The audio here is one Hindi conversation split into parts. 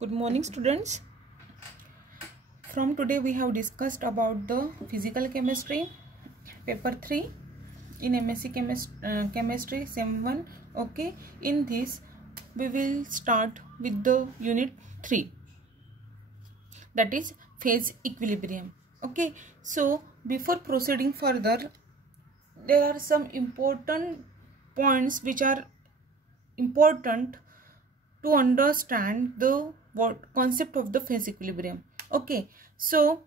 Good morning, students. From today we have discussed about the physical chemistry, paper 3 in MSc chemistry, sem 1. Okay, in this we will start with the unit 3, that is phase equilibrium. Okay, so before proceeding further, there are some important points which are important to understand the concept of the phase equilibrium. Okay, so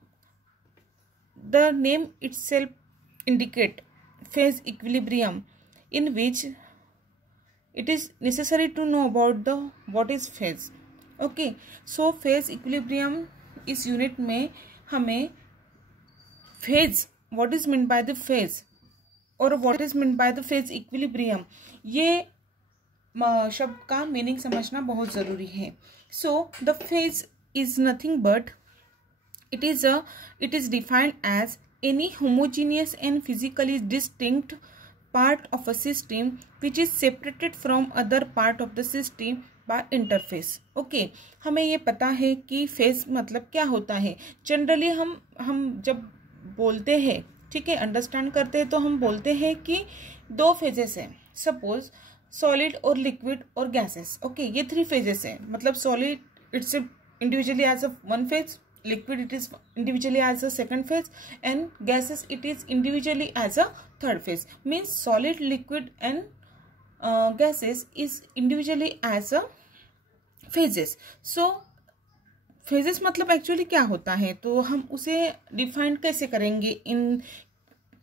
the name itself indicate phase equilibrium, in which it is necessary to know about the what is phase. Okay, so phase equilibrium इस यूनिट में हमें phase, what is meant by the phase और what is meant by the phase equilibrium, ये शब्द का मीनिंग समझना बहुत जरूरी है. So the phase is nothing but it is defined as any homogeneous and physically distinct part of a system which is separated from other part of the system by interface. Okay, हमें ये पता है कि फेज मतलब क्या होता है. जनरली हम जब बोलते हैं, ठीक है, अंडरस्टैंड करते हैं, तो हम बोलते हैं कि दो फेजेस हैं. सपोज सॉलिड और लिक्विड और गैसेस. ओके, ये 3 फेजेस हैं. मतलब solid it's individually as a 1 phase, liquid it is individually as a 2nd phase, and gases it is individually as a 3rd phase. Means solid, liquid and gases is individually as a phases. So phases मतलब एक्चुअली क्या होता है, तो हम उसे डिफाइन कैसे करेंगे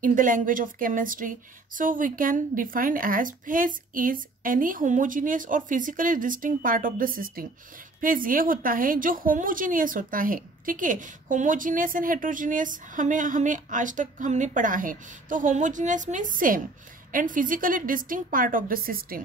in the language of chemistry. So we can define as phase is any homogeneous or physically distinct part of the system. Phase ये होता है जो होमोजीनियस होता है. ठीक है, होमोजीनियस एंड हेट्रोजीनियस हमें आज तक हमने पढ़ा है. तो homogeneous means same and physically distinct part of the system.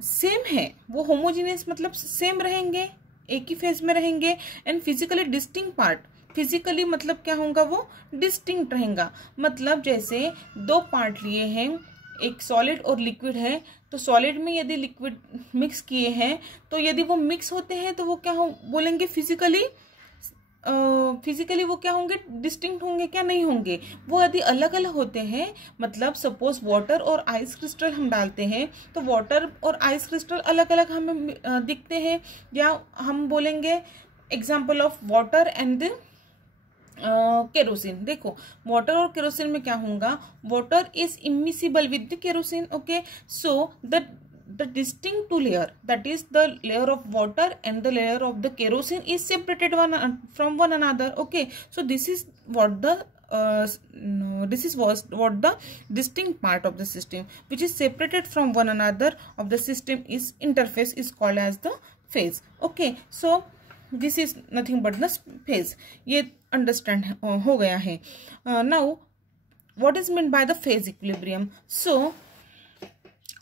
Same है वो, होमोजीनियस मतलब सेम रहेंगे, एक ही फेज में रहेंगे. And physically distinct part, physically मतलब क्या होगा, वो डिस्टिंक्ट रहेगा. मतलब जैसे 2 पार्ट लिए हैं, एक सॉलिड और लिक्विड है, तो सॉलिड में यदि लिक्विड मिक्स किए हैं, तो यदि वो मिक्स होते हैं तो वो क्या बोलेंगे, फिजिकली वो क्या होंगे, डिस्टिंक्ट होंगे क्या, नहीं होंगे. वो यदि अलग अलग होते हैं, मतलब सपोज वाटर और आइस क्रिस्टल हम डालते हैं, तो वाटर और आइस क्रिस्टल अलग अलग हमें दिखते हैं. या हम बोलेंगे example of water and kerosene. देखो वाटर और केरोसिन में क्या होगा, water is immiscible with the kerosene. Okay, so the distinct two layer, that is the layer of water and the layer of the kerosene is separated from one another. Okay, so this is what the distinct part of the system which is separated from one another of the system is interface, is called as the phase. Okay, so this is nothing but the phase. ये अंडरस्टैंड हो गया है. Now what is mean by the phase equilibrium. So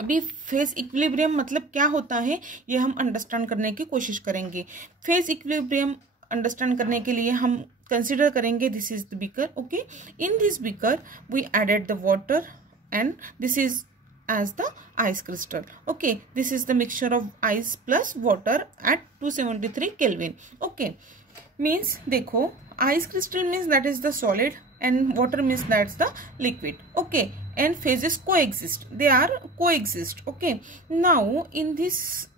अभी फेज इक्विलिब्रियम मतलब क्या होता है, ये हम अंडरस्टैंड करने की कोशिश करेंगे. फेज इक्विलिब्रियम अंडरस्टैंड करने के लिए हम कंसिडर करेंगे, this is the beaker. Okay, in this beaker we added the water and this is as the ice crystal. Okay, this is the mixture of ice plus water at 273 Kelvin. Okay, means देखो ice crystal means that is the solid and water means that's the liquid. Okay, and phases coexist, they are coexist. Okay, now in this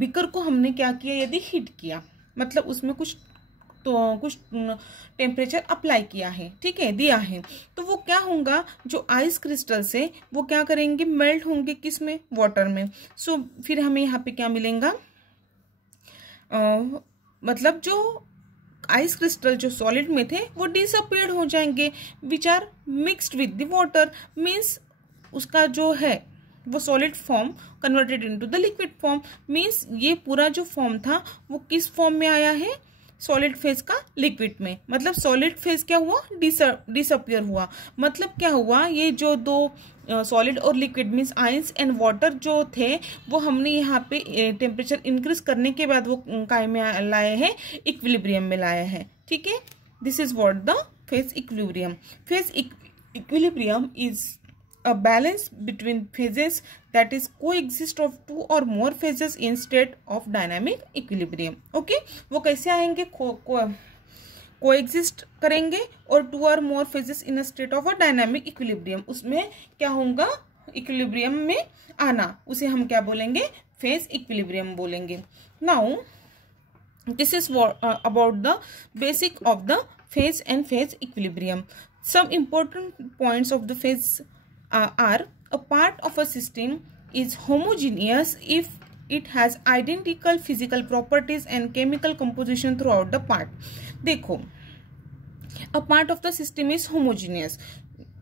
beaker को हमने क्या किया, यदि हीट किया, मतलब उसमें कुछ टेम्परेचर अप्लाई किया है, ठीक है, दिया है, तो वो क्या होगा, जो आइस क्रिस्टल से वो क्या करेंगे, मेल्ट होंगे किसमें, वाटर में. सो फिर हमें यहाँ पे क्या मिलेगा, मतलब जो आइस क्रिस्टल जो सॉलिड में थे वो डिसअपियर्ड हो जाएंगे, which are mixed with the water. Means उसका जो है वो solid form converted into the liquid form. Means ये पूरा जो फॉर्म था वो किस फॉर्म में आया है, सॉलिड फेज का लिक्विड में. मतलब सॉलिड फेज क्या हुआ, डिसअपियर हुआ. मतलब क्या हुआ, ये जो 2 सॉलिड और liquid means ice and water जो थे, वो हमने यहाँ पे टेम्परेचर इंक्रीज करने के बाद वो काय में लाए हैं, इक्विलिब्रियम में लाया है. ठीक है, this is what the phase equilibrium. Phase equilibrium is a balance between phases that is coexist of two or more phases in state of dynamic equilibrium. Okay, वो कैसे आएंगे? कोएग्जिस्ट करेंगे और two or more phases in a state of a dynamic equilibrium, उसमें क्या होगा? इक्विलिब्रियम में आना, उसे हम क्या बोलेंगे? फेज इक्विलिब्रियम बोलेंगे. Now this is about the basic of the phase and phase equilibrium. Some important points of the phase are: a part of a system is homogeneous if it has identical physical properties and chemical composition throughout the part. देखो, a part of the system is homogeneous.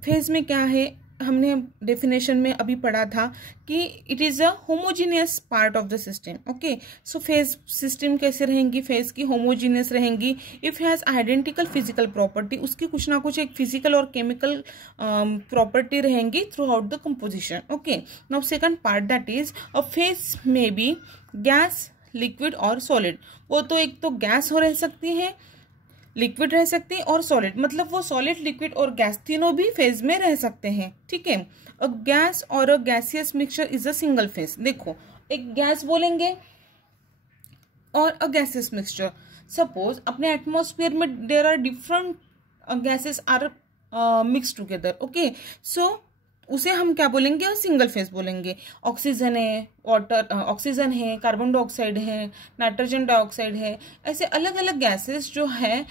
phase में क्या है? हमने डेफिनेशन में अभी पढ़ा था कि it is a homogeneous part of the system. Okay, so phase system कैसे रहेंगी? फेज की होमोजीनियस रहेंगी if has identical physical property, उसकी कुछ ना कुछ एक फिजिकल और केमिकल प्रॉपर्टी रहेंगी through out the composition. Okay, now second part that is a phase may be gas, liquid और सॉलिड. वो तो एक तो गैस हो रह सकती है, लिक्विड रह सकती है और सॉलिड, मतलब वो सॉलिड, लिक्विड और गैस तीनों भी फेज में रह सकते हैं. ठीक है, a gas or a gaseous mixture is a single phase. देखो, एक गैस बोलेंगे or a gaseous mixture. Suppose अपने एटमॉस्फेयर में there are different gases are mix together. Okay, so उसे हम क्या बोलेंगे? और सिंगल फेज बोलेंगे. ऑक्सीजन है, वाटर, ऑक्सीजन है, कार्बन डाइऑक्साइड है, नाइट्रोजन डाइऑक्साइड है, ऐसे अलग अलग गैसेस जो है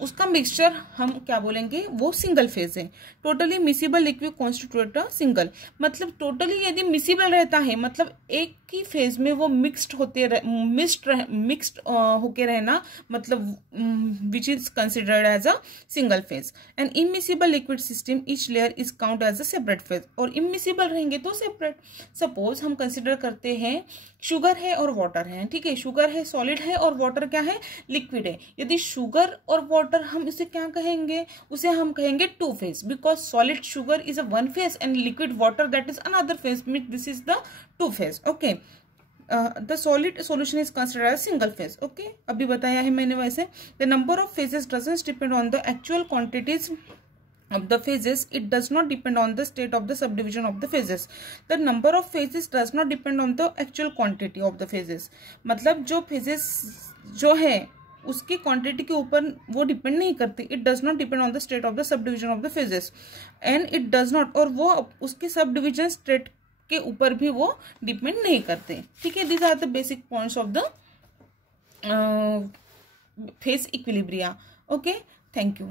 उसका मिक्सचर हम क्या बोलेंगे? वो सिंगल फेज है. Totally miscible liquid constitute a single, मतलब टोटली यदि मिसिबल रहता है मतलब एक ही फेज में वो मिक्स्ड होके रहना, मतलब which is considered as a single phase. And immiscible liquid system each layer is count as a separate phase, और इमिसिबल रहेंगे तो सेपरेट. सपोज हम कंसिडर करते हैं शुगर है और वाटर है. ठीक है, शुगर है सॉलिड है और वाटर क्या है? लिक्विड है. यदि शुगर और वाटर हम इसे क्या कहेंगे? उसे हम कहेंगे two phase, because solid sugar is a one phase and liquid water that is another phase, mean this is the two phase. Okay, the solid solution is considered as single phase. Okay, अभी बताया है मैंने. वैसे the number of phases doesn't depend on the actual quantities of the phases, it does not depend on the state of the subdivision of the phases. The number of phases does not depend on the actual quantity of the phases. मतलब जो phases जो है उसकी क्वांटिटी के ऊपर वो डिपेंड नहीं करती. It does not depend on the state of the sub division of the phases and it does not, और वो उसके सब डिविजन स्टेट के ऊपर भी वो डिपेंड नहीं करते. ठीक है, these are the basic points of the phase equilibria. Okay, thank you.